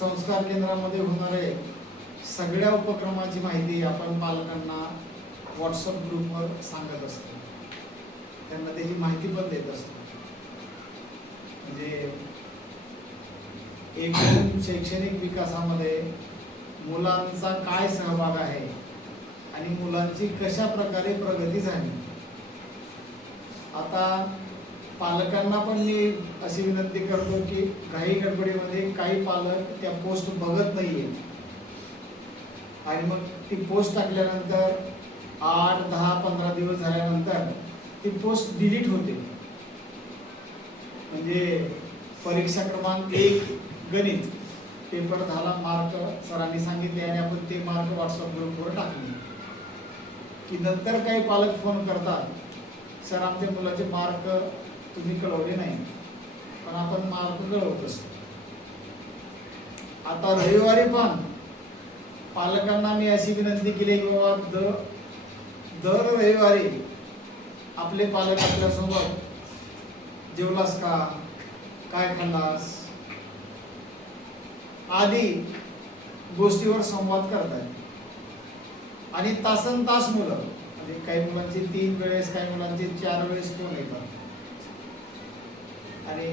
संस्कार केंद्रामध्ये होणारे सगळ्या उपक्रमाची माहिती आपण पालकांना व्हॉट्सअप ग्रुपवर सांगत असतो, त्यांना त्याची माहिती पण देत असतो. म्हणजे एकूण शैक्षणिक विकासामध्ये मुलांचा काय सहभाग आहे आणि मुलांची कशा प्रकारे प्रगती झाली. आता पालकांना पण मी अशी विनंती करतो की घाई गडबडीमध्ये काही पालक त्या पोस्ट बघत नाहीये आणि मग ती पोस्ट टाकल्यानंतर 8, 10, 15 दिवस झाल्यानंतर ती पोस्ट डिलीट होते. म्हणजे परीक्षा क्रमांक 1 गणित पेपर झाला, मार्क सरांनी सांगितले आणि आपण ते मार्क व्हॉट्सअप ग्रुपवर टाकले की नंतर काही पालक फोन करतात, सर आमच्या मुलाचे मार्क तुम्ही कळवले नाही, पण आपण मार्क कळवत असतो. आता रविवारी पण पालकांना मी अशी विनंती केली की बाबा दर रविवारी आपले पालक आपल्यासोबत जेवलास का, काय खाल्लास आदी गोष्टीवर संवाद करतात. आणि तासन तास मुलं, म्हणजे काही मुलांची 3 वेळेस, काही मुलांची 4 वेळेस फोन येतात आणि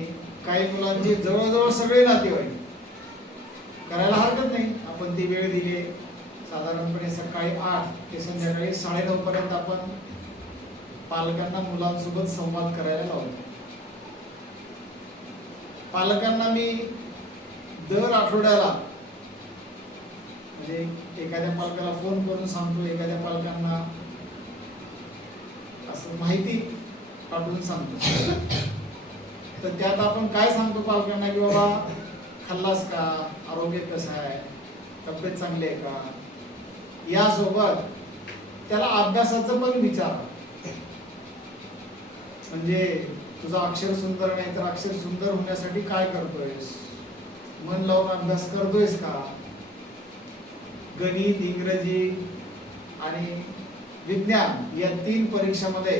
काही मुलांची जवळजवळ सगळे नातेवाईक. करायला हरकत नाही, आपण ती वेळ दिली साधारणपणे सकाळी 8 ते संध्याकाळी 9:30 पर्यंत आपण पालकांना मुलांसोबत संवाद करायला लावतो. पालकांना मी दर आठवड्याला म्हणजे एखाद्या पालकाला फोन करून सांगतो, एखाद्या पालकांना असं माहिती पाठवून सांगतो. तर त्यात आपण काय सांगतो पालकांना की बाबा खाल्लास का, आरोग्य कसं आहे, तब्येत चांगली आहे का, यासोबत त्याला अभ्यासाचं पण विचारा. म्हणजे तुझं अक्षर सुंदर नाही तर अक्षर सुंदर होण्यासाठी काय करतोयस, मन लावून अभ्यास करतोयस का. गणित, इंग्रजी आणि विज्ञान या 3 परीक्षामध्ये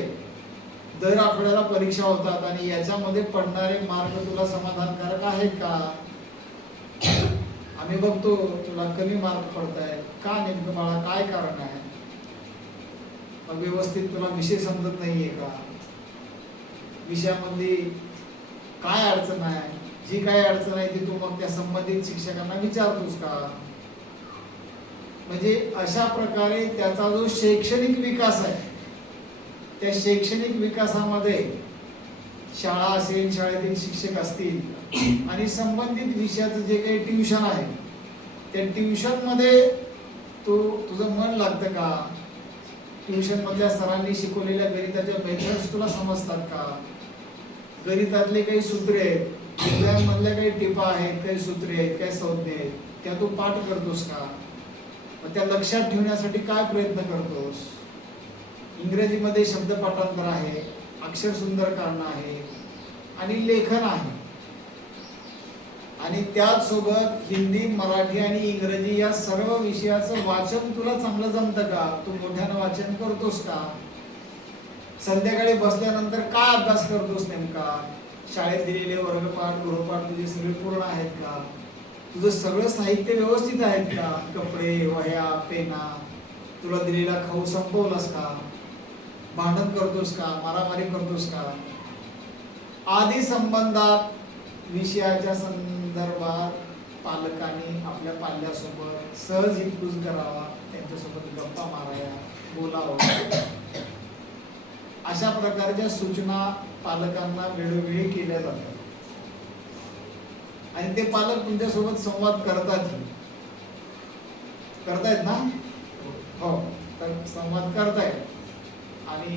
दर आठवड्याला परीक्षा होतात आणि याच्यामध्ये पडणारे मार्क तुला समाधानकारक आहेत का. आम्ही बघतो तुला कमी मार्क पडत आहे का, नेमकं बाळा काय कारण आहे, मग व्यवस्थित तुला विषय समजत नाहीये का, विषयामध्ये काय अडचण आहे, जी काय अडचण आहे ती तू मग त्या संबंधित शिक्षकांना विचारतोस का. म्हणजे अशा प्रकारे त्याचा जो शैक्षणिक विकास आहे त्या शैक्षणिक विकासामध्ये शाळा असेल, शाळेतील शिक्षक असतील आणि संबंधित विषयाचं जे काही ट्युशन आहे त्या ट्युशनमध्ये तुझं मन लागतं का, ट्युशन मधल्या सरांनी शिकवलेल्या गणिताच्या मेथड्स तुला समजतात का, गणितातले काही सूत्रे आहेत, विज्ञानमधल्या काही टिपा आहेत, काही सूत्रे आहेत, काही संज्ञा आहेत, त्या तू पाठ करतोस का, मग त्या लक्षात ठेवण्यासाठी काय प्रयत्न करतोस. इंग्रजीमध्ये शब्द पाठांतर आहे, अक्षर सुंदर करणं आहे आणि लेखन आहे. आणि त्याचसोबत हिंदी, मराठी आणि इंग्रजी या सर्व विषयाचं वाचन तुला चांगलं जमतं का, तू मोठ्यानं वाचन करतोस का, संध्याकाळी बसल्यानंतर काय अभ्यास करतोस नेमका, शाळेत दिलेले वर्गपाठ गृहपाठ तुझे सगळे पूर्ण आहेत का, तुझं सगळं साहित्य व्यवस्थित आहेत का, कपडे, वह्या, पेना, तुला दिलेला खाऊ संपवलास का, भांडण करतोस का, मारामारी करतोस का आदी संबंधात विषयाच्या संदर्भात पालकांनी आपल्या पाल्यासोबत सहज हितगुज करावा, त्यांच्यासोबत गप्पा माराया, बोलावं. अशा प्रकारच्या सूचना पालकांना वेळोवेळी केल्या जातात आणि ते पालक तुमच्यासोबत संवाद करतायत ना. हो, तर संवाद करतायत आणि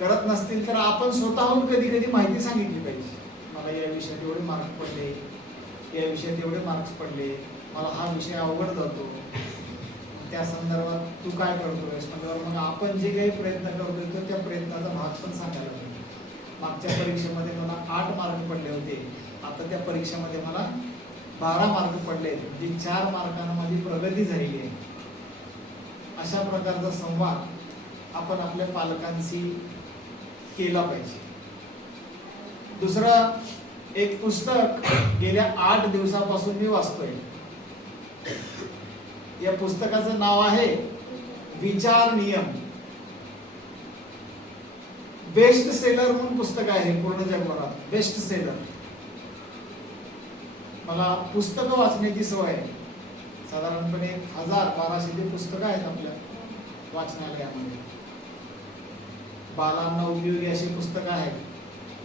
करत नसतील तर आपण स्वतःहून कधी कधी माहिती सांगितली पाहिजे. मला या विषयात एवढे मार्क्स पडले, या विषयात एवढे मार्क्स पडले, मला हा विषय अवघड जातो, त्या संदर्भात तू काय करतोयस. मग आपण जे काही प्रयत्न करतोय तो त्या प्रयत्नाचा भाग पण सांगायला पाहिजे. मागच्या परीक्षेमध्ये मला 8 मार्क पडले होते, आता त्या परीक्षेमध्ये मला 12 मार्क पडले, म्हणजे 4 मार्कांना माझी प्रगती झालेली आहे. अशा प्रकारचा संवाद आपण आपल्या पालकांशी केला पाहिजे. दुसरा एक पुस्तक गेल्या 8 दिवसापासून मी वाचतोय. या पुस्तकाचं नाव आहे विचार नियम. बेस्ट सेलर म्हणून पुस्तक आहे पूर्ण जगभरात, बेस्ट सेलर. मला पुस्तकं वाचण्याची सवय आहे. साधारणपणे 1000-1200 ची पुस्तकं आहेत आपल्या वाचनालयामध्ये. बालांना उपयोगी अशी पुस्तकं आहेत,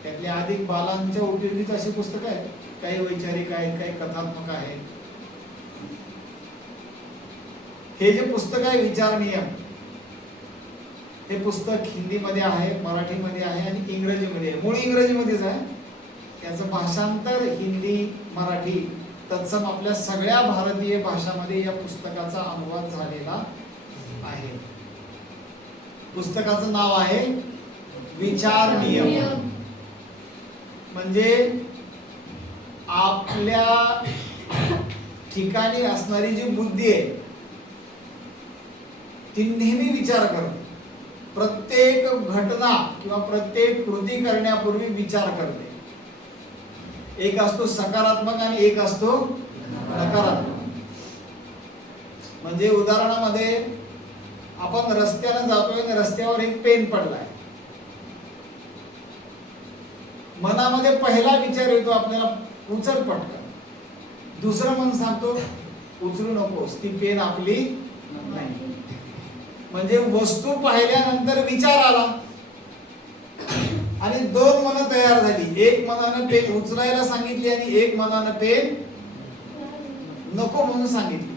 त्यातले अधिक बालांच्या उपयोगीच अशी पुस्तकं आहेत. काही वैचारिक आहेत, काही कथात्मक आहेत. हे जे पुस्तक आहे विचार नियम, हे पुस्तक हिंदीमध्ये आहे, मराठीमध्ये आहे आणि इंग्रजीमध्ये आहे. मूळ इंग्रजीमध्येच आहे, त्याचं भाषांतर हिंदी, मराठी तत्सम आपल्या सगळ्या भारतीय भाषांमध्ये या पुस्तकाचा अनुवाद झालेला आहे. पुस्तकाचं नाव आहे विचार नियम. म्हणजे आपल्या ठिकाणी असणारी जी बुद्धी आहे ती नेहमी विचार करते. प्रत्येक घटना किंवा प्रत्येक कृती करण्यापूर्वी विचार करते. एक असतो सकारात्मक आणि एक असतो नकारात्मक. म्हणजे उदाहरणामध्ये आपण रस्त्याने जातोय आणि रस्त्यावर एक पेन पडलाय. मनामध्ये पहिला विचार येतो आपल्याला, उचल पटकन. दुसरं मन सांगतो उचलू नकोस, ती पेन आपली नाही. म्हणजे वस्तू पाहिल्यानंतर विचार आला आणि 2 मनं तयार झाली. एक मनानं पेन उचलायला सांगितली आणि एक मनानं पेन नको म्हणून सांगितली.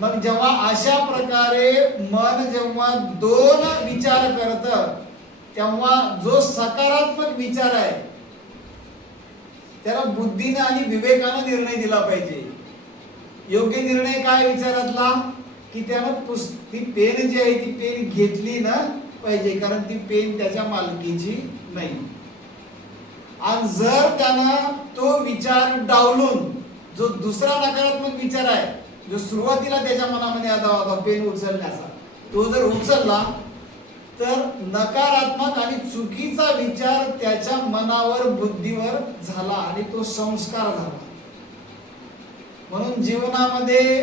मग जेव्हा अशा प्रकारे मन जेव्हा 2 विचार करतं, तेव्हा जो सकारात्मक विचार आहे त्याला बुद्धीने आणि विवेकाने निर्णय दिला पाहिजे. योग्य निर्णय काय विचारातला, की त्यानं ती पेन जी आहे ती पेन घेतली ना पाहिजे, कारण ती पेन त्याच्या मालकीची नाही. आणि जर त्यानं तो विचार डावलून जो दुसरा नकारात्मक विचार आहे, जो सुरुवातीला त्याच्या मनामध्ये आला होता पेन उचलण्याचा, तो जर उचलला तर नकारात्मक आणि चुकीचा विचार त्याच्या मनावर, बुद्धीवर झाला आणि तो संस्कार झाला. म्हणून जीवनामध्ये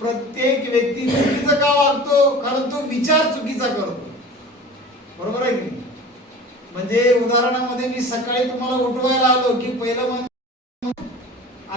प्रत्येक व्यक्ती चुकीचं का वागतो, कारण तो विचार चुकीचा करतो. बरोबर आहे की? म्हणजे उदाहरणामध्ये मी सकाळी तुम्हाला उठवायला आलो की पहिलं मन